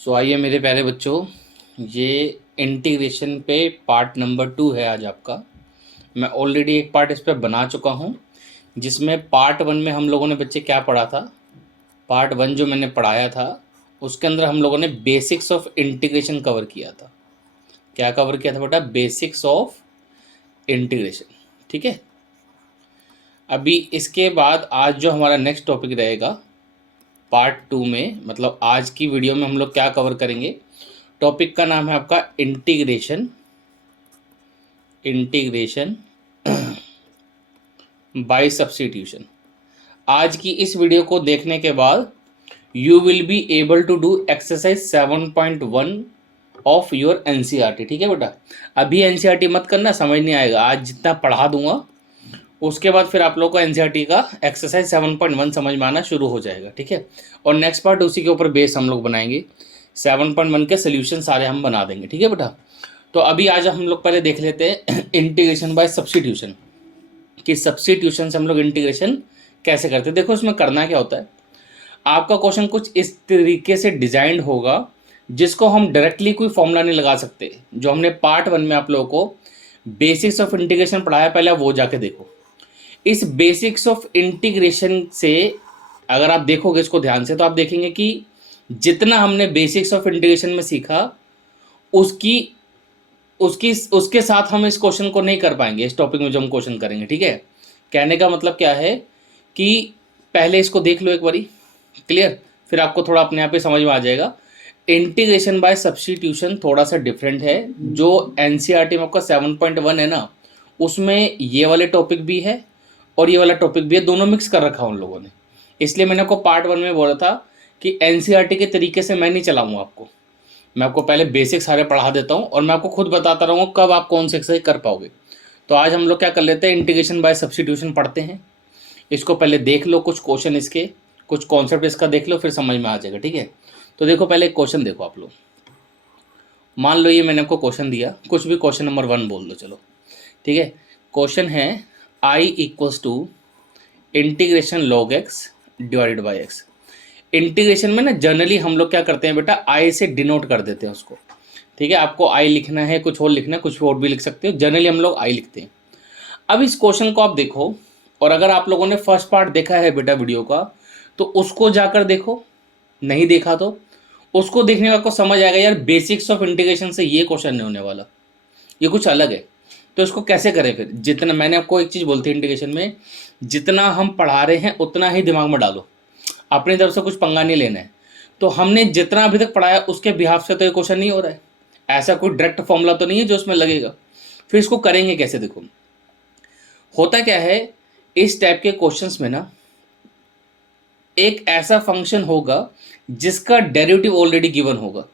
आइए मेरे प्यारे बच्चों, ये इंटीग्रेशन पे पार्ट नंबर 2 है आज आपका। मैं ऑलरेडी एक पार्ट इस पे बना चुका हूँ, जिसमें पार्ट 1 में हम लोगों ने बच्चे क्या पढ़ा था। पार्ट 1 जो मैंने पढ़ाया था उसके अंदर हम लोगों ने बेसिक्स ऑफ इंटीग्रेशन कवर किया था। क्या कवर किया था बेटा? Basics of integration. ठीक है। अभी इसके बाद आज जो हमारा नेक्स्ट टॉपिक रहेगा पार्ट 2 में, मतलब आज की वीडियो में हम लोग क्या कवर करेंगे। टॉपिक का नाम है आपका इंटीग्रेशन। Integration by substitution. आज की इस वीडियो को देखने के बाद you will be able to do exercise 7.1 of your NCERT. ठीक है बेटा, अभी एनसीईआरटी मत करना, समझ नहीं आएगा। आज जितना पढ़ा दूंगा उसके बाद फिर आप लोग को एनसीईआरटी का एक्सरसाइज 7.1 समझ में आना शुरू हो जाएगा। ठीक है, और नेक्स्ट पार्ट उसी के ऊपर बेस हम लोग बनाएंगे। 7.1 के सोल्यूशन सारे हम बना देंगे। ठीक है बेटा, तो अभी आज हम लोग पहले देख लेते हैं इंटीग्रेशन बाय सब्स्टिट्यूशन, कि सब्स्टिट्यूशन से हम लोग इंटीग्रेशन कैसे करते हैं। देखो इसमें करना क्या होता है, आपका क्वेश्चन कुछ इस तरीके से डिजाइंड होगा जिसको हम डायरेक्टली कोई फॉर्मूला नहीं लगा सकते। जो हमने पार्ट 1 में आप लोगों को बेसिक्स ऑफ इंटीग्रेशन पढ़ाया, पहले वो जाके देखो। इस बेसिक्स ऑफ इंटीग्रेशन से अगर आप देखोगे इसको ध्यान से, तो आप देखेंगे कि जितना हमने बेसिक्स ऑफ इंटीग्रेशन में सीखा उसकी उसकी उसके साथ हम इस क्वेश्चन को नहीं कर पाएंगे इस टॉपिक में जो हम क्वेश्चन करेंगे। ठीक है, कहने का मतलब क्या है कि पहले इसको देख लो एक बारी क्लियर, फिर आपको थोड़ा अपने आप ही समझ में आ जाएगा। इंटीग्रेशन बाय सब्स्टिट्यूशन थोड़ा सा डिफरेंट है। जो एनसीईआरटी में आपका 7.1 है ना, उसमें ये वाले टॉपिक भी है और ये वाला टॉपिक भी है, दोनों मिक्स कर रखा उन लोगों ने। इसलिए मैंने आपको पार्ट 1 में बोला था कि एनसीईआरटी के तरीके से मैं नहीं चलाऊंगा आपको। मैं आपको पहले बेसिक सारे पढ़ा देता हूँ और मैं आपको खुद बताता रहूँगा कब आप कौन से एक्सरसाइज कर पाओगे। तो आज हम लोग क्या कर लेते हैं, इंटीग्रेशन बाय सब्स्टिट्यूशन पढ़ते हैं। इसको पहले देख लो, कुछ क्वेश्चन इसके, कुछ कॉन्सेप्ट इसका देख लो, फिर समझ में आ जाएगा। ठीक है, तो देखो पहले एक क्वेश्चन देखो आप लोग। मान लो ये मैंने आपको क्वेश्चन दिया, कुछ भी क्वेश्चन नंबर 1 बोल दो, चलो ठीक है। क्वेश्चन है I equals to integration log x divided by x. Integration में ना जनरली हम लोग क्या करते हैं बेटा, आई से डिनोट कर देते हैं उसको। ठीक है, आपको आई लिखना है, कुछ और लिखना है, कुछ और भी लिख सकते हो, जनरली हम लोग आई लिखते हैं। अब इस क्वेश्चन को आप देखो, और अगर आप लोगों ने फर्स्ट पार्ट देखा है बेटा वीडियो का, तो उसको जाकर देखो। नहीं देखा तो उसको देखने का आपको समझ आएगा यार, बेसिक्स ऑफ इंटीग्रेशन से ये क्वेश्चन नहीं होने वाला, ये कुछ अलग है। तो इसको कैसे करें फिर? जितना मैंने आपको एक चीज़ बोलती है इंटीग्रेशन में, जितना हम पढ़ा रहे हैं उतना ही दिमाग में डालो, अपनी तरफ से कुछ पंगा नहीं लेना है। तो हमने जितना अभी तक पढ़ाया उसके बिहाफ से तो ये क्वेश्चन नहीं हो रहा है, ऐसा कोई डायरेक्ट फॉर्मूला तो नहीं है जो इसमें लगेगा। फिर इसको करेंगे कैसे? देखो होता क्या है, इस टाइप के क्वेश्चंस में ना एक ऐसा फंक्शन होगा जिसका डेरिवेटिव ऑलरेडी गिवन होगा।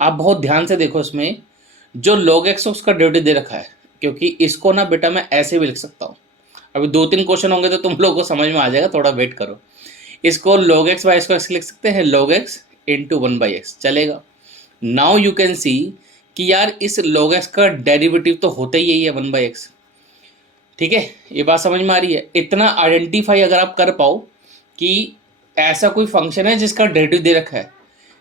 आप बहुत ध्यान से देखो, इसमें जो log x उसका डेरिवेटिव दे रखा है, क्योंकि इसको ना बेटा मैं ऐसे भी लिख सकता हूँ। अभी 2-3 क्वेश्चन होंगे तो तुम लोगों को समझ में आ जाएगा, थोड़ा वेट करो। इसको log x बाई स्क्वायर लिख सकते हैं, log x इंटू 1/x चलेगा। नाउ यू कैन सी कि यार इस log x का डेरिवेटिव तो होता ही है 1/x। ठीक है, ये बात समझ में आ रही है? इतना आइडेंटिफाई अगर आप कर पाओ कि ऐसा कोई फंक्शन है जिसका डेरिवेटिव दे रखा है,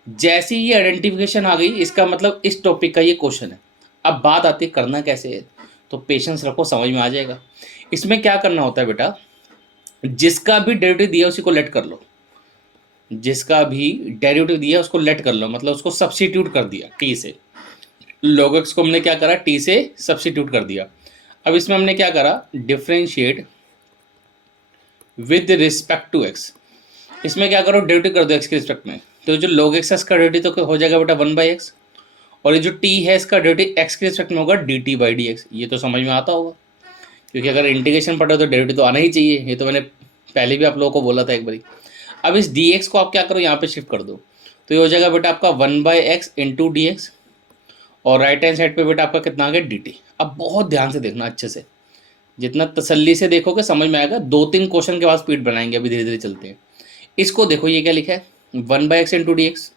जैसे ही ये आइडेंटिफिकेशन आ गई, इसका मतलब इस टॉपिक का ये क्वेश्चन है। अब बात आती है करना कैसे है, तो पेशेंस रखो, समझ में आ जाएगा। इसमें क्या करना होता है बेटा, जिसका भी डेरिवेटिव दिया उसी को लेट कर लो। जिसका भी डेरिवेटिव दिया उसको लेट कर लो, मतलब उसको सब्स्टिट्यूट कर दिया टी से। log x को हमने क्या करा, टी से सब्स्टिट्यूट कर दिया। अब इसमें हमने क्या करा, differentiate with respect to x। इसमें क्या करो, डेरिवेटिव कर दो x के रिस्पेक्ट में। तो जो log x है इसका डेरिवेटिव तो हो जाएगा बेटा 1/x, और ये जो t है इसका डेरिवेटिव x के रिस्पेक्ट में होगा dt/dx। ये तो समझ में आता होगा, क्योंकि अगर इंटीग्रेशन पढ़ो तो डेरिवेटिव तो आना ही चाहिए। ये तो मैंने पहले भी आप लोगों को बोला था एक बारी। अब इस dx को आप क्या करो, यहाँ पे शिफ्ट कर दो, तो ये हो जाएगा बेटा आपका 1/x इंटू dx, और राइट हैंड साइड पे बेटा आपका कितना आ गया dt। अब बहुत ध्यान से देखना अच्छे से, जितना तसल्ली से देखोगे समझ में आएगा। 2-3 क्वेश्चन के बाद स्पीड बनाएंगे, अभी धीरे धीरे चलते हैं। इसको देखो, ये क्या लिखा है, 1/x इंटू dx।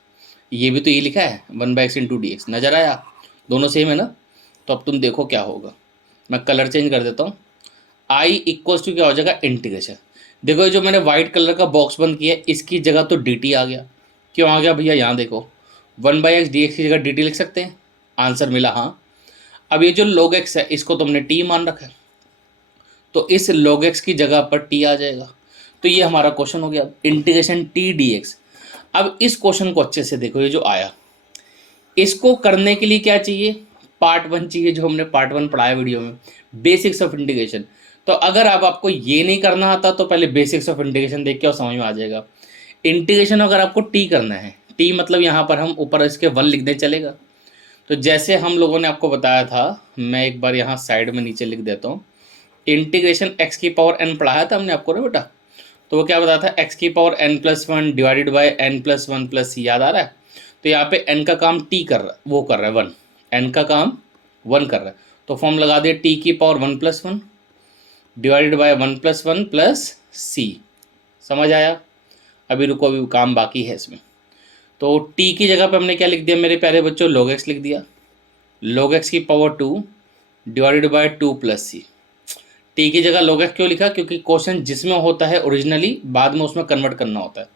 ये भी तो ये लिखा है 1/x इंटू dx, नजर आया? दोनों सेम है ना? तो अब तुम देखो क्या होगा, मैं कलर चेंज कर देता हूँ। I इक्वल्स टू क्या हो जाएगा, इंटीग्रेशन। देखो जो मैंने व्हाइट कलर का बॉक्स बंद किया, इसकी जगह तो dt आ गया। क्यों आ गया भैया? यहाँ देखो, 1/x dx की जगह dt लिख सकते हैं, आंसर मिला हाँ। अब ये जो log x है इसको तुमने t मान रखा है, तो इस log x की जगह पर t आ जाएगा। तो ये हमारा क्वेश्चन हो गया इंटीग्रेशन t dx। अब इस क्वेश्चन को अच्छे से देखो, ये जो आया इसको करने के लिए क्या चाहिए, पार्ट 1 चाहिए, जो हमने पार्ट 1 पढ़ाया वीडियो में, बेसिक्स ऑफ इंटीग्रेशन। तो अगर अब आपको ये नहीं करना आता तो पहले बेसिक्स ऑफ इंटीग्रेशन देख के और समझ में आ जाएगा। इंटीग्रेशन अगर आपको टी करना है, टी मतलब यहाँ पर हम ऊपर इसके 1 लिख दें चलेगा। तो जैसे हम लोगों ने आपको बताया था, मैं एक बार यहाँ साइड में नीचे लिख देता हूँ, इंटीग्रेशन एक्स की पावर एन पढ़ाया था हमने आपको ना बेटा। तो वो क्या बताया था, एक्स की power n+1 divided by n+1 plus, याद आ रहा है। तो यहाँ पे n का काम t कर रहा है, वो कर रहा है 1, n का काम 1 कर रहा है, तो फॉर्म लगा दिया t की power 1+1 divided by 1+1 plus c। समझ आया। अभी रुको, अभी काम बाकी है इसमें। तो t की जगह पे हमने क्या लिख दिया मेरे प्यारे बच्चों, log x लिख दिया, log x की power 2 divided by 2 plus C. T की जगह log x क्यों लिखा, क्योंकि क्वेश्चन जिसमें होता है ओरिजिनली बाद में उसमें कन्वर्ट करना होता है।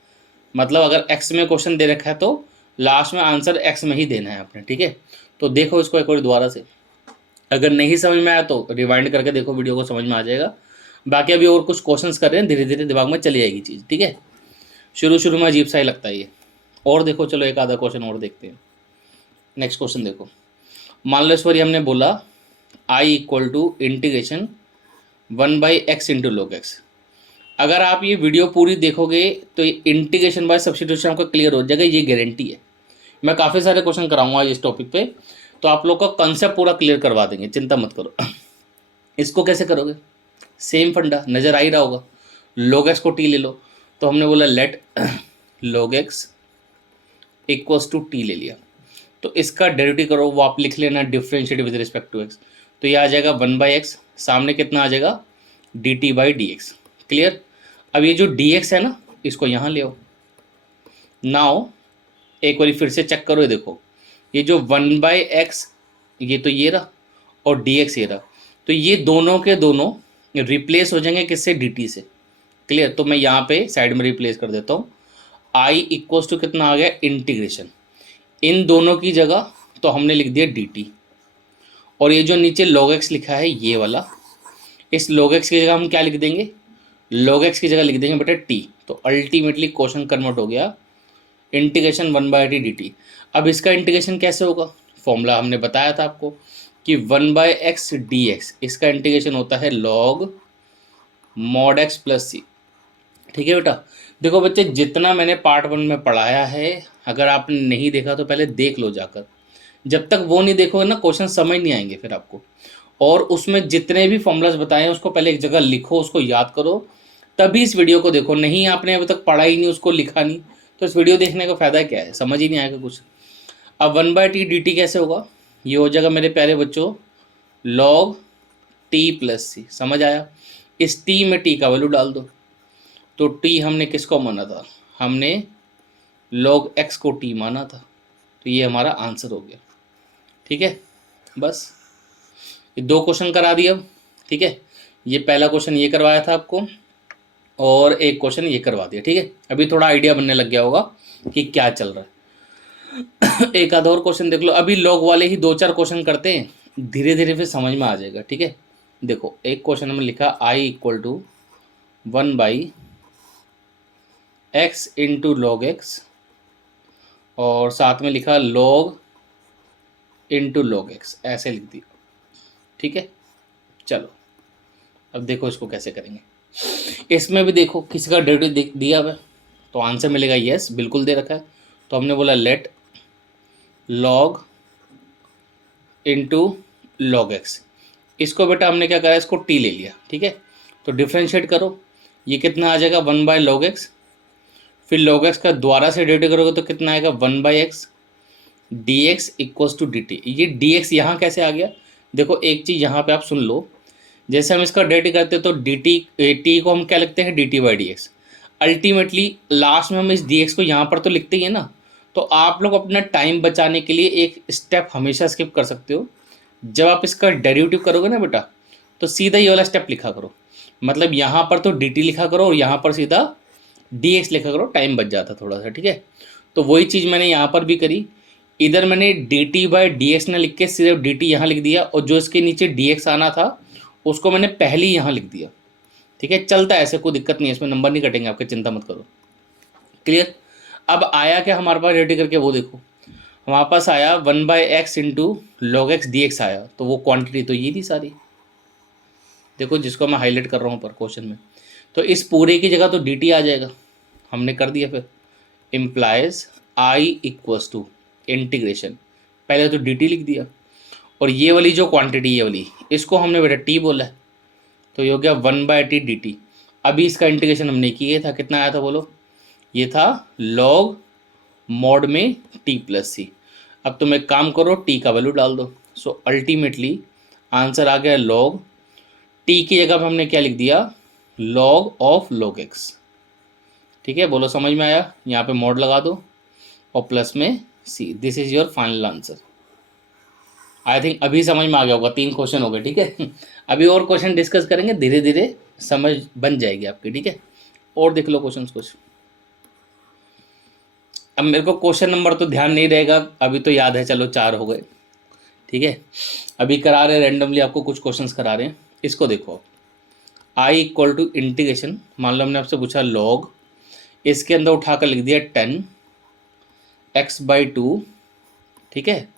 मतलब अगर x में क्वेश्चन दे रखा है तो लास्ट में आंसर x में ही देना है आपने, ठीक है। तो देखो इसको एक बार दोबारा से, अगर नहीं समझ में आया तो रिवाइंड करके देखो, वीडियो को समझ में आ जाएगा। बाकी अभी और कुछ क्वेश्चंस कर रहे हैं, धीरे धीरे दिमाग में चली जाएगी चीज़, ठीक है। शुरू शुरू में अजीब सा ही लगता है ये, और देखो चलो एक आधा क्वेश्चन और देखते हैं। नेक्स्ट क्वेश्चन देखो, मान लो इस बार हमने बोला i equal to integration 1/x into log x। अगर आप ये वीडियो पूरी देखोगे तो ये इंटीग्रेशन बाय सब्स्टिट्यूशन आपका क्लियर हो जाएगा, ये गारंटी है। मैं काफ़ी सारे क्वेश्चन कराऊंगा इस टॉपिक पे, तो आप लोग का कंसेप्ट पूरा क्लियर करवा देंगे, चिंता मत करो। इसको कैसे करोगे, सेम फंडा नज़र आ ही रहा होगा, log x को t ले लो। तो हमने बोला let log x equals to t ले लिया, तो इसका डेरिवेटिव करो, वो आप लिख लेना differentiate with respect to x। तो ये आ जाएगा 1/x, सामने कितना आ जाएगा dt बाई dx। क्लियर। अब ये जो dx है ना, इसको यहाँ ले आओ। नाउ एक बार फिर से चेक करो, ये देखो ये जो 1/x ये तो ये रहा और dx ये रहा, तो ये दोनों के दोनों रिप्लेस हो जाएंगे किससे, dt से। क्लियर। तो मैं यहाँ पे साइड में रिप्लेस कर देता हूँ, i इक्वल्स टू कितना आ गया इंटीग्रेशन, इन दोनों की जगह तो हमने लिख दिया dt, और ये जो नीचे log x लिखा है ये वाला, इस log x की जगह हम क्या लिख देंगे, log x की जगह लिख देंगे बेटा t। तो अल्टीमेटली क्वेश्चन कन्वर्ट हो गया इंटीग्रेशन 1/t dt। अब इसका इंटीग्रेशन कैसे होगा, फॉर्मूला हमने बताया था आपको कि 1/x dx, इसका इंटीग्रेशन होता है log mod x plus C. ठीक है बेटा। देखो बच्चे, जितना मैंने पार्ट 1 में पढ़ाया है, अगर आपने नहीं देखा तो पहले देख लो जाकर, जब तक वो नहीं देखोगे ना क्वेश्चन समझ नहीं आएंगे फिर आपको। और उसमें जितने भी फॉर्मूलाज बताए हैं उसको पहले एक जगह लिखो, उसको याद करो, तभी इस वीडियो को देखो। नहीं आपने अभी तक पढ़ा ही नहीं, उसको लिखा नहीं, तो इस वीडियो देखने का फ़ायदा क्या है, समझ ही नहीं आएगा कुछ। अब 1/t dt कैसे होगा, ये हो जाएगा मेरे प्यारे बच्चों log t प्लस सी। समझ आया। इस t में t का वैल्यू डाल दो, तो t हमने किसको माना था, हमने log x को t माना था, तो ये हमारा आंसर हो गया। ठीक है, बस ये 2 क्वेश्चन करा दिया। ठीक है, ये पहला क्वेश्चन ये करवाया था आपको, और एक क्वेश्चन ये करवा दिया। ठीक है, अभी थोड़ा आइडिया बनने लग गया होगा कि क्या चल रहा है। एक आधा और क्वेश्चन देख लो, अभी लॉग वाले ही 2-4 क्वेश्चन करते हैं, धीरे धीरे फिर समझ में आ जाएगा। ठीक है, देखो एक क्वेश्चन में लिखा i equal to 1/x into log x, और साथ में लिखा log इंटू log x, ऐसे लिख दिया। ठीक है, चलो अब देखो इसको कैसे करेंगे। इसमें भी देखो किसी का डेरिवेटिव दिया हुआ है, तो आंसर मिलेगा यस, बिल्कुल दे रखा है। तो हमने बोला let log into log x, इसको बेटा हमने क्या करा, इसको t ले लिया। ठीक है, तो डिफ्रेंशिएट करो, ये कितना आ जाएगा 1/log x, फिर log x का द्वारा से डेरिवेटिव करोगे तो कितना आएगा 1/x dx equals to dt। ये dx यहाँ कैसे आ गया, देखो एक चीज़ यहाँ पे आप सुन लो, जैसे हम इसका डेरिवेटिव करते हैं तो dt t को हम क्या लिखते हैं dt by dx। Ultimately last में हम इस dx को यहाँ पर तो लिखते ही है ना, तो आप लोग अपना टाइम बचाने के लिए एक स्टेप हमेशा स्किप कर सकते हो। जब आप इसका डेरिवेटिव करोगे ना बेटा, तो सीधा ये वाला स्टेप लिखा करो, मतलब यहाँ पर तो dt लिखा करो और यहाँ पर सीधा dx लिखा करो, टाइम बच जाता थोड़ा सा। ठीक है, तो वही चीज़ मैंने यहाँ पर भी करी इधर मैंने D T by D x ने लिख के सिर्फ डी टी यहाँ लिख दिया, और जो इसके नीचे डी एक्स आना था उसको मैंने पहले ही यहाँ लिख दिया। ठीक है, चलता है ऐसे, कोई दिक्कत नहीं है, इसमें नंबर नहीं कटेंगे आपके, चिंता मत करो। क्लियर। अब आया क्या हमारे पास रेडी करके, वो देखो हमारे पास आया 1/x into log x d x आया, तो वो क्वांटिटी तो ये थी सारी, देखो जिसको मैं हाईलाइट कर रहा हूँ पर क्वेश्चन में। तो इस पूरे की जगह तो डी टी आ जाएगा, हमने कर दिया। फिर implies I equals to integration, पहले तो डी टी लिख दिया, और ये वाली जो क्वांटिटी ये वाली, इसको हमने बेटा टी बोला है, तो ये हो गया 1/t डी टी। अभी इसका इंटीग्रेशन हमने किया था, कितना आया था बोलो, ये था लॉग मॉड में टी प्लस सी। अब तुम एक काम करो, टी का वैल्यू डाल दो। सो अल्टीमेटली आंसर आ गया लॉग, टी की जगह पे हमने क्या लिख दिया, लॉग ऑफ लॉग एक्स। ठीक है, बोलो समझ में आया, यहाँ पे मॉड लगा दो और प्लस में C. This is your final answer. I think अभी समझ में आ गया होगा, 3 क्वेश्चन हो गए। ठीक है, अभी और क्वेश्चन डिस्कस करेंगे, धीरे धीरे समझ बन जाएगी आपकी। ठीक है, और देख लो क्वेश्चन कुछ। अब मेरे को क्वेश्चन नंबर तो ध्यान नहीं रहेगा, अभी तो याद है, चलो 4 हो गए। ठीक है, अभी करा रहे रैंडमली आपको कुछ क्वेश्चंस करा रहे हैं। इसको देखो, आई इक्वल टू इंटीग्रेशन, मान लो हमने आपसे पूछा लॉग, इसके अंदर उठाकर लिख दिया 10x/2। ठीक है,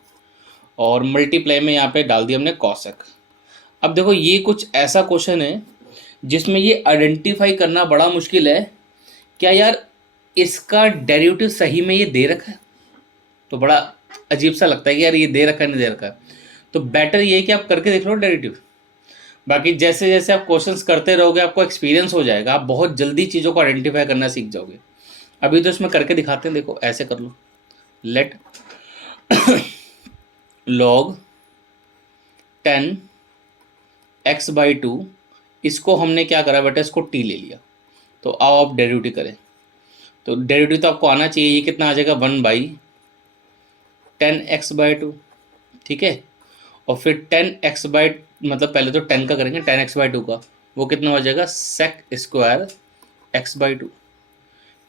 और मल्टीप्लाई में यहाँ पे डाल दिया हमने कॉसेक। अब देखो ये कुछ ऐसा क्वेश्चन है जिसमें ये आइडेंटिफाई करना बड़ा मुश्किल है, क्या यार इसका डेरिवेटिव सही में ये दे रखा है, तो बड़ा अजीब सा लगता है कि यार ये दे रखा है नहीं दे रखा है। तो बेटर ये है कि आप करके देख लो डेरिवेटिव। बाकी जैसे जैसे आप क्वेश्चंस करते रहोगे आपको एक्सपीरियंस हो जाएगा, आप बहुत जल्दी चीज़ों को आइडेंटिफाई करना सीख जाओगे। अभी तो इसमें करके दिखाते हैं, देखो ऐसे कर लो, लेट लॉग 10x/2, इसको हमने क्या करा बेटा, इसको टी ले लिया। तो आओ आप डेरिवेटिव करें, तो डेरिवेटिव तो आपको आना चाहिए, ये कितना आ जाएगा 1/10x/2। ठीक है, और फिर 10x मतलब पहले तो 10 का करेंगे, 10x/2 का, वो कितना हो जाएगा sec² x/2।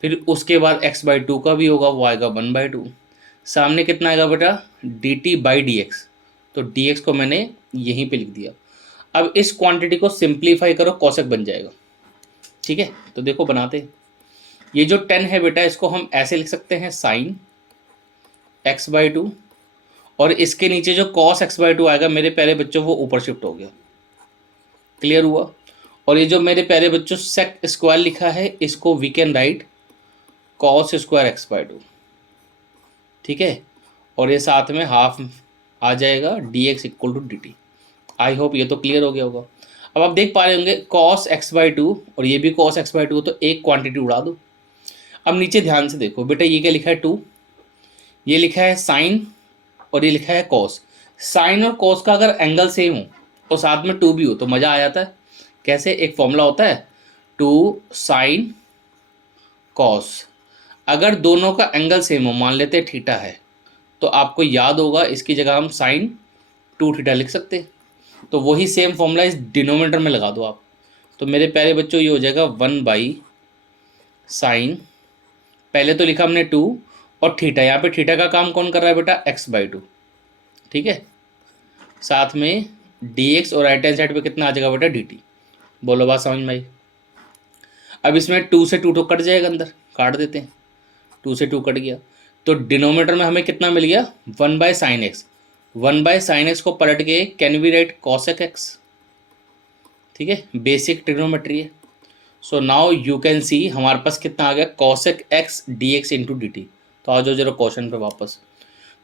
फिर उसके बाद x/2 का भी होगा, वो आएगा 1/2। सामने कितना आएगा बेटा dt/dx, तो dx को मैंने यहीं पे लिख दिया। अब इस क्वांटिटी को सिंप्लीफाई करो, कॉसेक बन जाएगा। ठीक है, तो देखो बनाते हैं। ये जो 10 है बेटा, इसको हम ऐसे लिख सकते हैं sin x/2, और इसके नीचे जो cos x/2 आएगा मेरे प्यारे बच्चों, वो ऊपर शिफ्ट हो गया। क्लियर हुआ। और ये जो मेरे प्यारे बच्चों sec² लिखा है, इसको we can right cos² x/2। ठीक है, और ये साथ में हाफ आ जाएगा dx equal to dt। I hope ये तो क्लियर हो गया होगा। अब आप देख पा रहे होंगे cos x/2 और ये भी cos x/2, तो एक क्वांटिटी उड़ा दो। अब नीचे ध्यान से देखो बेटा, ये क्या लिखा है 2, ये लिखा है साइन, और ये लिखा है कॉस। साइन और कॉस का अगर एंगल सेम हो और साथ में 2 भी हो तो मज़ा आ जाता है। कैसे, एक फॉर्मूला होता है 2 sin कॉस, अगर दोनों का एंगल सेम हो, मान लेते थीटा है, तो आपको याद होगा इसकी जगह हम sin 2 थीटा लिख सकते हैं। तो वही सेम फॉर्मूला इस डिनोमिनेटर में लगा दो आप। तो मेरे प्यारे बच्चों ये हो जाएगा 1/sin, पहले तो लिखा हमने 2 और थीटा, यहाँ पे थीटा का काम कौन कर रहा है बेटा x/2। ठीक है, साथ में dx, और राइट हैंड साइड पे कितना आ जाएगा बेटा dt। बोलो बात समझ में आई। अब इसमें 2 से 2 तो कट जाएगा, अंदर काट देते हैं, 2 से 2 कट गया, तो डिनोमिनेटर में हमें कितना मिल गया 1/sin x। 1/sin x को पलट के can we write cosec x। ठीक है, बेसिक ट्रिग्नोमेट्री है। So now you can see हमारे पास कितना आ गया cosec x dx into d t. तो आ जाओ जरा क्वेश्चन पे वापस।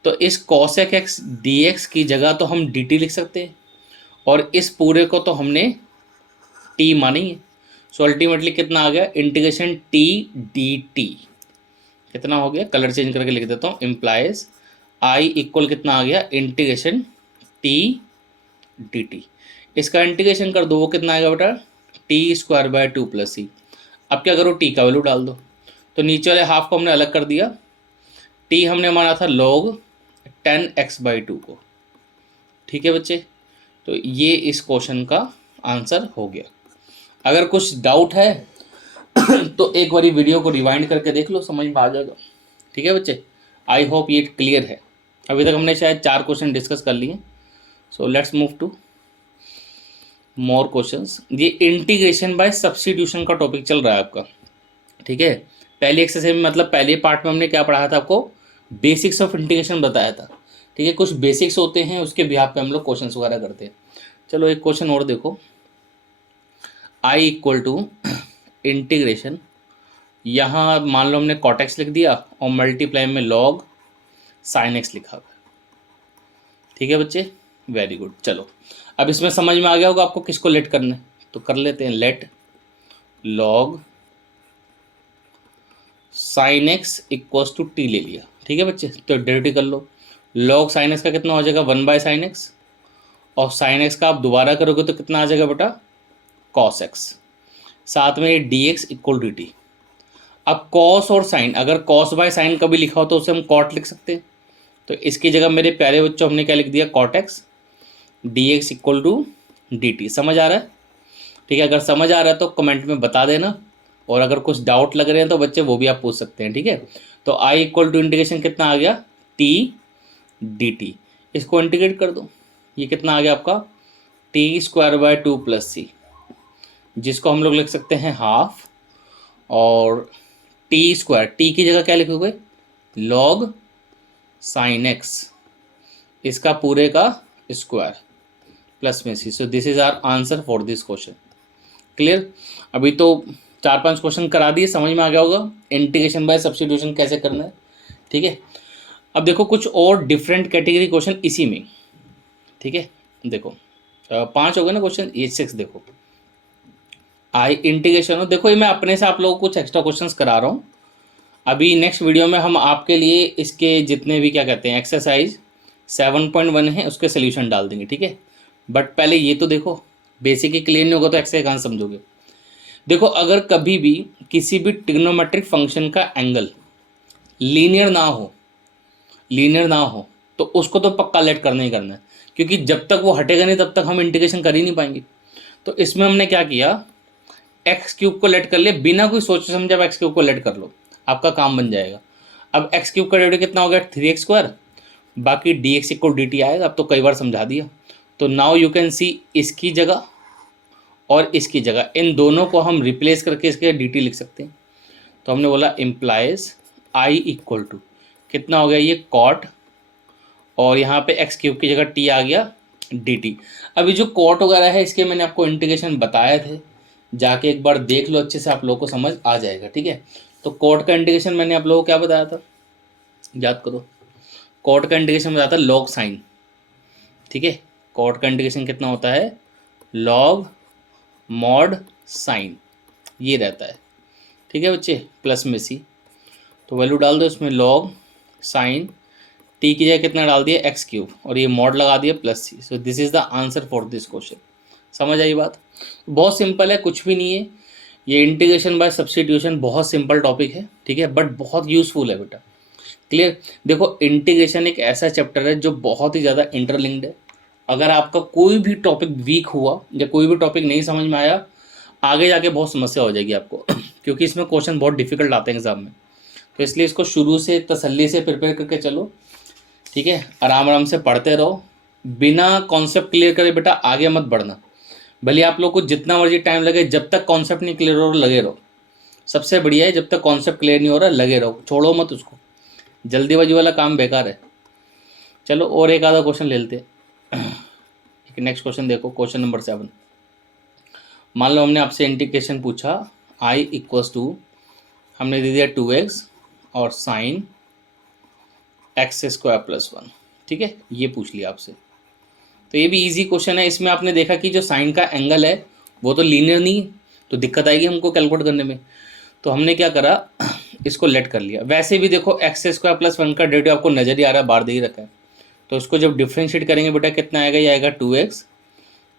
तो इस cosec x dx की जगह तो हम dt लिख सकते हैं, और इस पूरे को तो हमने t मानी है। सो अल्टीमेटली कितना आ गया इंटीग्रेशन t dt, कितना हो गया, कलर चेंज करके लिख देता हूँ, इम्प्लाइज i इक्वल कितना आ गया इंटीग्रेशन t dt। इसका इंटीग्रेशन कर दो, वो कितना आएगा बेटा t² / 2 + c। अब क्या करो, t का वैल्यू डाल दो। तो नीचे वाले हाफ को हमने अलग कर दिया, t हमने माना था log 10x/2 को। ठीक है बच्चे, तो ये इस क्वेश्चन का आंसर हो गया। अगर कुछ डाउट है तो एक बारी वीडियो को रिवाइंड करके देख लो, समझ में आ जाएगा। ठीक है बच्चे, आई होप ये क्लियर है। अभी तक हमने शायद 4 क्वेश्चन डिस्कस कर लिए। So let's move to more questions. ये इंटीग्रेशन बाय सब्स्टिट्यूशन का टॉपिक चल रहा है आपका, ठीक है। पहली एक्सरसाइज में मतलब पहले पार्ट में हमने क्या पढ़ा था आपको, बेसिक्स ऑफ इंटीग्रेशन बताया था, ठीक है। कुछ बेसिक्स होते हैं उसके बिहाफ पे हम लोग क्वेश्चन वगैरह करते हैं। चलो एक क्वेश्चन और देखो, आई इक्वल टू इंटीग्रेशन, यहाँ मान लो हमने कॉट एक्स लिख दिया और मल्टीप्लाई में लॉग साइन एक्स लिखा हुआ है, ठीक है बच्चे, वेरी गुड। चलो अब इसमें समझ में आ गया होगा आपको किसको लेट करना है, तो कर लेते हैं। Let log sine x equals to t ले लिया, ठीक है बच्चे, तो डेरिवेटिव कर लो। लॉग साइन एक्स का कितना हो जाएगा, 1/sin x, और साइन एक्स का आप दोबारा करोगे तो कितना आ जाएगा बेटा, कॉस एक्स, साथ में ये D x equal D t. अब कॉस और साइन, अगर कॉस बाय साइन कभी लिखा हो तो उसे हम कॉट लिख सकते हैं, तो इसकी जगह मेरे प्यारे बच्चों हमने क्या लिख दिया, cot x d x equal to d t. समझ आ रहा है, ठीक है। अगर समझ आ रहा है तो कमेंट में बता देना, और अगर कुछ डाउट लग रहे हैं तो बच्चे वो भी आप पूछ सकते हैं, ठीक है। तो आई इक्वल टू इंटीग्रेशन कितना आ गया, टी डी टी, इसको इंटीग्रेट कर दो, ये कितना आ गया आपका, टी स्क्वायर बाय 2 प्लस सी, जिसको हम लोग लिख सकते हैं हाफ, और टी स्क्वायर, टी की जगह क्या लिखोगे, लॉग साइन एक्स, इसका पूरे का स्क्वायर प्लस में C. So this is our answer for this question. Clear, अभी तो 4-5 क्वेश्चन करा दिए, समझ में आ गया होगा इंटीग्रेशन बाय सब्स्टिट्यूशन कैसे करना है, ठीक है। अब देखो कुछ और डिफरेंट कैटेगरी क्वेश्चन इसी में, ठीक है। देखो 5 हो गए ना क्वेश्चन, ये 6 देखो, आई इंटीग्रेशन हो। देखो ये मैं अपने से आप लोगों को कुछ एक्स्ट्रा क्वेश्चंस करा रहा हूँ। अभी नेक्स्ट वीडियो में हम आपके लिए इसके जितने भी क्या कहते हैं एक्सरसाइज 7.1 है उसके सोल्यूशन डाल देंगे, ठीक है। बट पहले ये तो देखो, बेसिक ही क्लियर नहीं होगा तो एक्सरसाइज कहाँ समझोगे। देखो अगर कभी भी किसी भी ट्रिग्नोमेट्रिक फंक्शन का एंगल लीनियर ना हो, लीनियर ना हो, तो उसको तो पक्का लेट करना ही करना है, क्योंकि जब तक वो हटेगा नहीं तब तक हम इंटीग्रेशन कर ही नहीं पाएंगे। तो इसमें हमने क्या किया, एक्स क्यूब को लेट कर ले, बिना कोई सोचे समझे आप एक्स क्यूब को लेट कर लो, आपका काम बन जाएगा। अब एक्स क्यूब का डेरिवेटिव कितना हो गया, 3x स्क्वायर, बाकी D x equal D T आएगा। अब तो कई बार समझा दिया, तो नाउ यू कैन सी इसकी जगह और इसकी जगह इन दोनों को हम रिप्लेस करके इसके डी टी लिख सकते हैं। तो हमने बोला इम्प्लाइज आई इक्वल टू कितना हो गया, ये कॉट, और यहाँ पे एक्स क्यूब की जगह टी आ गया डी टी। अभी जो कॉट वगैरह है इसके मैंने आपको इंटीग्रेशन बताए थे, जाके एक बार देख लो अच्छे से, आप लोगों को समझ आ जाएगा, ठीक है। तो कॉट का इंटीग्रेशन मैंने आप लोगों को क्या बताया था, याद करो। कॉट का इंटीग्रेशन बताया था लॉग साइन, ठीक है। कॉट का इंटीग्रेशन कितना होता है, लॉग मॉड साइन, ये रहता है, ठीक है बच्चे, प्लस में सी। तो वैल्यू डाल दो इसमें, लॉग साइन टी की जगह कितना डाल दिया, एक्स क्यूब, और ये मॉड लगा दिया plus c. So this is the answer for this question. समझ आई बात, बहुत सिंपल है, कुछ भी नहीं है। ये इंटीग्रेशन बाय सब्स्टिट्यूशन बहुत सिंपल टॉपिक है, ठीक है, बट बहुत यूजफुल है बेटा। क्लियर, देखो इंटीग्रेशन एक ऐसा चैप्टर है जो बहुत ही ज़्यादा इंटरलिंक्ड है। अगर आपका कोई भी टॉपिक वीक हुआ या कोई भी टॉपिक नहीं समझ में आया, आगे जाके बहुत समस्या हो जाएगी आपको क्योंकि इसमें क्वेश्चन बहुत डिफिकल्ट आते हैं एग्जाम में। तो इसलिए इसको शुरू से तसल्ली से प्रिपेयर करके चलो, ठीक है। आराम आराम से पढ़ते रहो, बिना कॉन्सेप्ट क्लियर करे बेटा आगे मत बढ़ना। भले आप लोग को जितना मर्जी टाइम लगे, जब तक कॉन्सेप्ट नहीं क्लियर हो रहा लगे रहो, सबसे बढ़िया है। जब तक कॉन्सेप्ट क्लियर नहीं हो रहा लगे रहो, छोड़ो मत उसको, जल्दीबाजी वाला काम बेकार है। चलो और एक आधा क्वेश्चन ले लेते हैं। नेक्स्ट क्वेश्चन देखो, क्वेश्चन नंबर 7। मान लो हमने आपसे इंटीग्रेशन पूछा, आई इक्वल्स टू, हमने दे दिया 2x और साइन एक्स स्क्वायर प्लस 1, ठीक है, ये पूछ लिया आपसे। तो ये भी इजी क्वेश्चन है। इसमें आपने देखा कि जो साइन का एंगल है वो तो लीनियर नहीं है, तो दिक्कत आएगी हमको कैलकुलेट करने में। तो हमने क्या करा, इसको लेट कर लिया। वैसे भी देखो एक्स स्क्वायर प्लस 1 का डेरिवेटिव आपको नजर ही आ रहा है, बाहर दे ही रखा है। तो इसको जब डिफ्रेंशिएट करेंगे बेटा कितना आएगा, ये आएगा 2x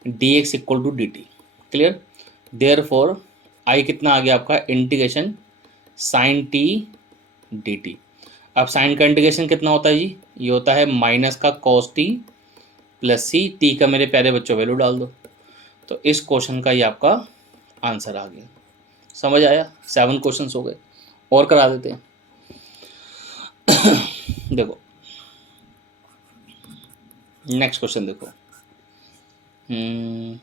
d x equal to d t. Clear, therefore I कितना आ गया आपका, integration sine t d t. अब साइन का इंटीग्रेशन कितना होता है जी, ये होता है माइनस का कॉस टी प्लस सी, टी का मेरे प्यारे बच्चों वैल्यू डाल दो। तो इस क्वेश्चन का ये आपका आंसर आ गया। समझ आया, 7 क्वेश्चन हो गए, और करा देते हैं। देखो नेक्स्ट क्वेश्चन देखो। हम्म,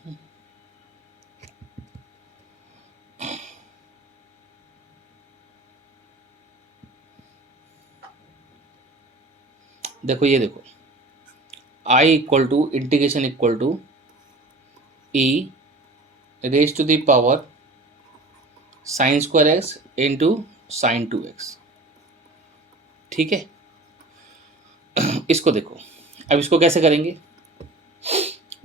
देखो ये देखो, I equal to integration equal to E raise to the power sine square X into sine 2x। ठीक है, इसको देखो, अब इसको कैसे करेंगे,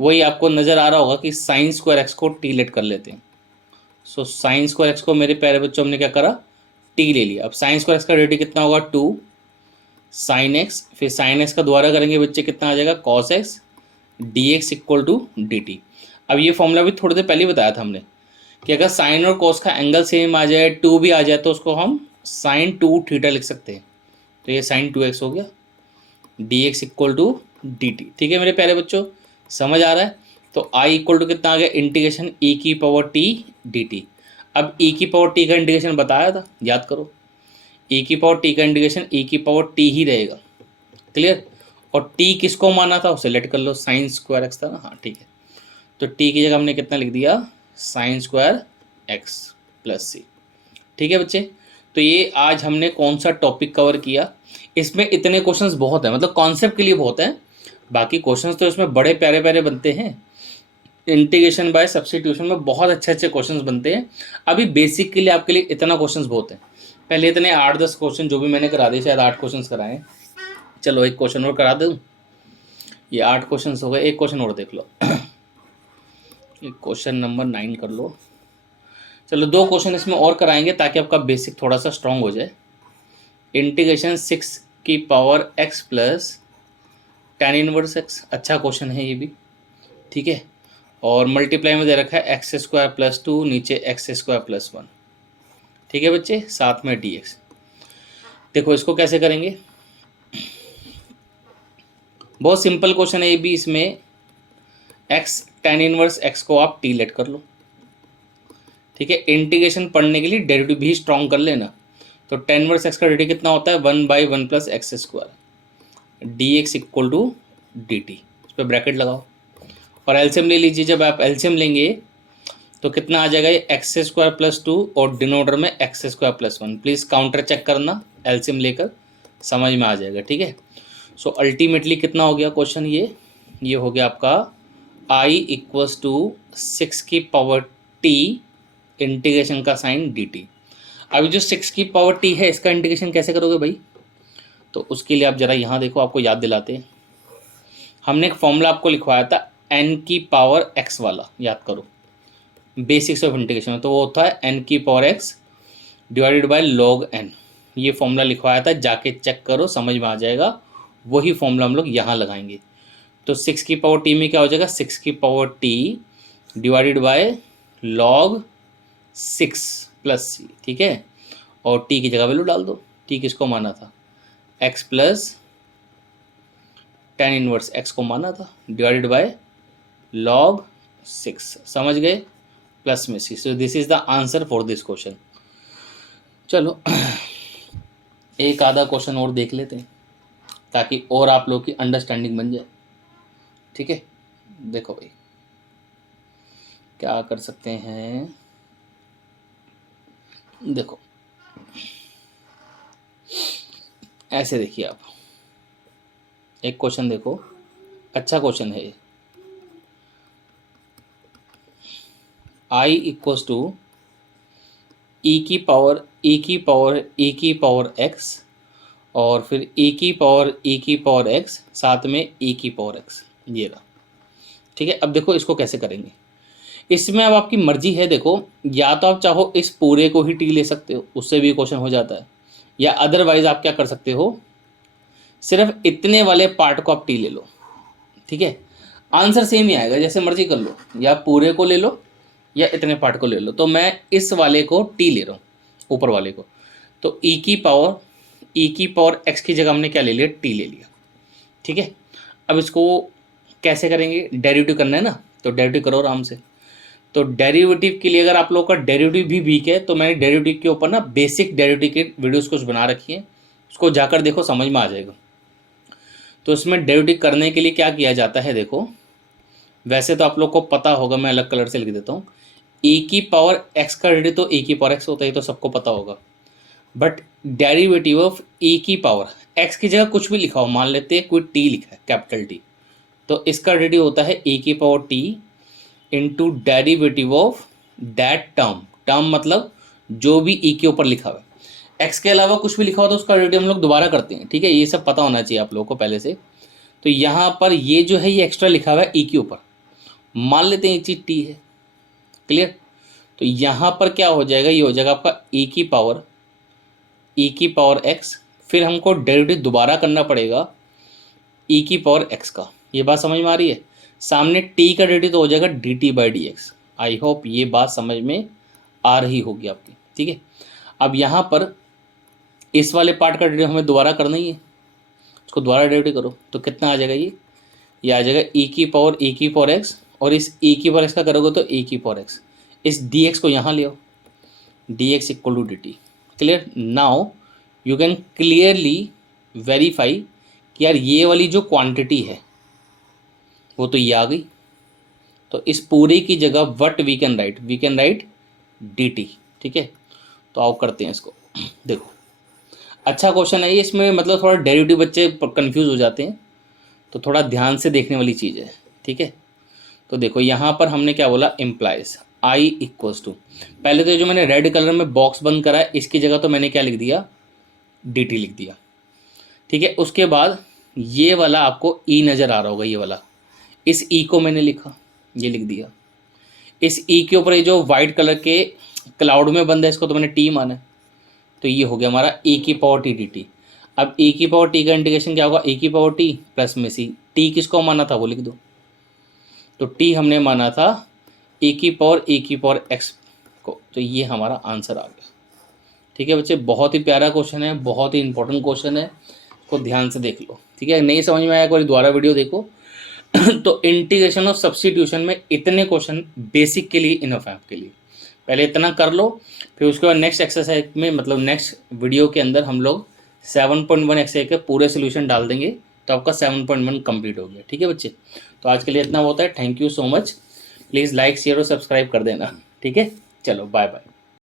वही आपको नज़र आ रहा होगा कि साइन स्क्वायर एक्स को टी लेट कर लेते हैं। सो साइन स्क्वायर एक्स को मेरे प्यारे बच्चों हमने क्या करा, टी ले लिया। अब साइन स्क्वायर एक्स का डेरिवेटिव कितना होगा, 2 साइन एक्स, फिर साइन एक्स का दोबारा करेंगे बच्चे कितना आ जाएगा, cos x d x equal to d t. अब ये फॉर्मूला भी थोड़ी देर पहले ही बताया था हमने कि अगर साइन और कॉस का एंगल सेम आ जाए, 2 भी आ जाए, तो उसको हम साइन 2 थीटा लिख सकते हैं। तो ये साइन 2x हो गया, d x equal to d t. ठीक है मेरे प्यारे बच्चों, समझ आ रहा है। तो आई इक्वल टू कितना आ गया, इंटीग्रेशन ई की पावर टी डी टी। अब ई की पावर टी का इंटीग्रेशन बताया था, याद करो, ई की पावर टी का इंटीग्रेशन ई की पावर टी ही रहेगा। क्लियर। और टी किसको माना था, उसे लेट कर लो, साइन स्क्वायर एक्स था ना, हाँ ठीक है। तो टी की जगह हमने कितना लिख दिया, sign square x plus C. ठीक है बच्चे, तो ये आज हमने कौन सा टॉपिक कवर किया। इसमें इतने क्वेश्चंस बहुत हैं, मतलब कॉन्सेप्ट के लिए बहुत हैं, बाकी क्वेश्चंस तो इसमें बड़े प्यारे प्यारे बनते हैं। इंटीग्रेशन बाय सब्स्टिट्यूशन में बहुत अच्छे अच्छे क्वेश्चंस बनते हैं। अभी बेसिक के लिए आपके लिए इतना क्वेश्चंस बहुत हैं। पहले इतने 8-10 क्वेश्चन जो भी मैंने करा दिए, शायद 8 क्वेश्चन कराए। चलो एक क्वेश्चन और करा दूँ, ये 8 क्वेश्चन हो गए, एक क्वेश्चन और देख लो। एक क्वेश्चन नंबर 9 कर लो। चलो 2 क्वेश्चन इसमें और कराएंगे ताकि आपका बेसिक थोड़ा सा स्ट्रांग हो जाए। इंटीग्रेशन 6 की power x plus tan inverse x, अच्छा क्वेश्चन है ये भी। ठीक है, और मल्टीप्लाई में दे रखा है एक्स स्क्वायर प्लस 2, नीचे एक्स स्क्वायर प्लस 1। ठीक है बच्चे, साथ में dx। देखो इसको कैसे करेंगे, बहुत सिंपल क्वेश्चन है ये भी। इसमें x tan इनवर्स x को आप t लेट कर लो। ठीक है, इंटीग्रेशन पढ़ने के लिए डेरिवेटिव भी स्ट्रॉन्ग कर लेना। तो tan इनवर्स x का डेरिवेटिव कितना होता है, 1/1 plus x square d x equal to d t. इस पर ब्रैकेट लगाओ और एलसीएम ले लीजिए। जब आप एलसीएम लेंगे तो कितना आ जाएगा, ये एक्स स्क्वायर प्लस 2 और डिनोमिनेटर में x square plus 1। Please counter check करना, एलसीएम लेकर समझ में आ जाएगा। ठीक है, सो अल्टीमेटली कितना हो गया क्वेश्चन, ये हो गया आपका आई इक्वल्स टू 6 की पावर टी इंटीग्रेशन का साइन डी टी। अभी जो 6 की पावर टी है इसका इंटीग्रेशन कैसे करोगे भाई, तो उसके लिए आप जरा यहाँ देखो, आपको याद दिलाते हैं। हमने एक फॉर्मूला आपको लिखवाया था n की पावर x वाला, याद करो, बेसिक्स ऑफ इंटीग्रेशन में। तो वो होता है n की power x divided by log n। ये फॉर्मूला लिखवाया था, जाके चेक करो, समझ में आ जाएगा। वही फॉर्मूला हम लोग यहाँ लगाएंगे। तो 6 की पावर टी में क्या हो जाएगा, 6 की power T divided by log 6 plus C. ठीक है, और टी की जगह वैल्यू डाल दो। टी किसको माना था, x plus tan inverse x को माना था, डिवाइडेड बाय log 6। समझ गए, प्लस में C. So this is the answer for this question. चलो एक आधा क्वेश्चन और देख लेते हैं ताकि और आप लोग की अंडरस्टैंडिंग बन जाए। ठीक है, देखो भाई क्या कर सकते हैं, देखो ऐसे देखिए आप, एक क्वेश्चन देखो, अच्छा क्वेश्चन है ये। आई इक्वल्स टू ई की पावर ई की पावर ई की पावर एक्स, और फिर ई की पावर एक्स, साथ में ई की पावर एक्स, ये रहा। ठीक है, अब देखो इसको कैसे करेंगे। इसमें अब आपकी मर्जी है, देखो या तो आप चाहो इस पूरे को ही टी ले सकते हो, उससे भी क्वेश्चन हो जाता है, या अदरवाइज आप क्या कर सकते हो, सिर्फ इतने वाले पार्ट को आप टी ले लो। ठीक है, आंसर सेम ही आएगा, जैसे मर्जी कर लो, या पूरे को ले लो या इतने पार्ट को ले लो। तो मैं इस वाले को टी ले रहा हूँ, ऊपर वाले को। तो ई की पावर एक्स की जगह हमने क्या ले लिया, टी ले लिया। ठीक है, अब इसको कैसे करेंगे, डेरिवेटिव करना है ना, तो डेरिवेटिव करो आराम से। तो डेरिवेटिव के लिए अगर आप लोगों का डेरिवेटिव भी वीक है तो मैंने डेरिवेटिव के ऊपर ना बेसिक डेरिवेटिव के वीडियोस कुछ बना रखी है, उसको जाकर देखो, समझ में आ जाएगा। तो इसमें डेरिवेटिव करने के लिए क्या किया जाता है, देखो वैसे तो आप लोग को पता होगा, मैं अलग कलर से लिख देता हूँ। ए की पावर एक्स का डेरिवेटिव तो ए की पावर एक्स होता है, तो सबको पता होगा। बट डेरिवेटिव ऑफ ए की पावर एक्स की जगह कुछ भी लिखा हो, मान लेते हैं कोई टी लिखा है, कैपिटल टी, तो इसका डेरिवेटिव होता है ए की power T into derivative of that term. Term मतलब जो भी ई के ऊपर लिखा हुआ है, एक्स के अलावा कुछ भी लिखा हो तो उसका डेरिवेटिव हम लोग दोबारा करते हैं, ठीक है। ये सब पता होना चाहिए आप लोगों को पहले से। तो यहाँ पर ये जो है ये एक्स्ट्रा लिखा हुआ है ई के ऊपर, मान लेते हैं ये चीज़ टी है, क्लियर। तो यहाँ पर क्या हो जाएगा, ये हो जाएगा आपका ए की पावर एक्स, फिर हमको डेरिवेटिव दोबारा करना पड़ेगा ई की पावर एक्स का। ये बात समझ में आ रही है। सामने टी का डेरिवेटिव तो हो जाएगा D T by D x. I hope ये बात समझ में आ रही होगी आपकी, ठीक है। अब यहाँ पर इस वाले पार्ट का डेरिवेटिव हमें दोबारा करना ही है, इसको दोबारा डेरिवेटिव करो तो कितना आ जाएगा, ये आ जाएगा ए की पावर एक्स, और इस ए की पावर एक्स का करोगे तो ए की पावर एक्स, इस डी एक्स को यहाँ ले आओ, d x equal to d t. Clear. Now you can clearly verify कि यार ये वाली जो क्वांटिटी है वो तो ये आ गई, तो इस पूरे की जगह what we can write d t, ठीक है। तो आओ करते हैं इसको। देखो अच्छा क्वेश्चन है ये, इसमें मतलब थोड़ा डेरिवेटिव बच्चे कंफ्यूज हो जाते हैं, तो थोड़ा ध्यान से देखने वाली चीज़ है, ठीक है। तो देखो यहाँ पर हमने क्या बोला, इम्प्लाइज आई इक्वल्स टू, पहले तो जो मैंने रेड कलर में बॉक्स बंद करा है इसकी जगह तो मैंने क्या लिख दिया, डी टी लिख दिया, ठीक है। उसके बाद ये वाला आपको ई नज़र आ रहा होगा, ये वाला, इस ई को मैंने लिखा, ये लिख दिया। इस ई के ऊपर ये जो वाइट कलर के क्लाउड में बंद है इसको तो मैंने टी माना है, तो ये हो गया हमारा ए की पावर टी डी टी। अब ए की पावर टी का इंटीग्रेशन क्या होगा, ए की पावर टी प्लस में सी, टी किसको माना था वो लिख दो, तो टी हमने माना था ए की पावर एक्स को, तो ये हमारा आंसर आ गया, ठीक है बच्चे। बहुत ही प्यारा क्वेश्चन है, बहुत ही इंपॉर्टेंट क्वेश्चन है, को ध्यान से देख लो, ठीक है। नहीं समझ में आया एक बार दोबारा वीडियो देखो। तो इंटीग्रेशन और सब्स्टिट्यूशन में इतने क्वेश्चन बेसिक के लिए इनफ है आपके लिए, पहले इतना कर लो, फिर उसके बाद नेक्स्ट एक्सरसाइज में मतलब नेक्स्ट वीडियो के अंदर हम लोग 7.1 एक्सरसाइज के पूरे सोल्यूशन डाल देंगे, तो आपका 7.1 कंप्लीट हो गया, ठीक है बच्चे। तो आज के लिए इतना होता है, thank you so much, please like share और सब्सक्राइब कर देना, ठीक है। चलो बाय बाय।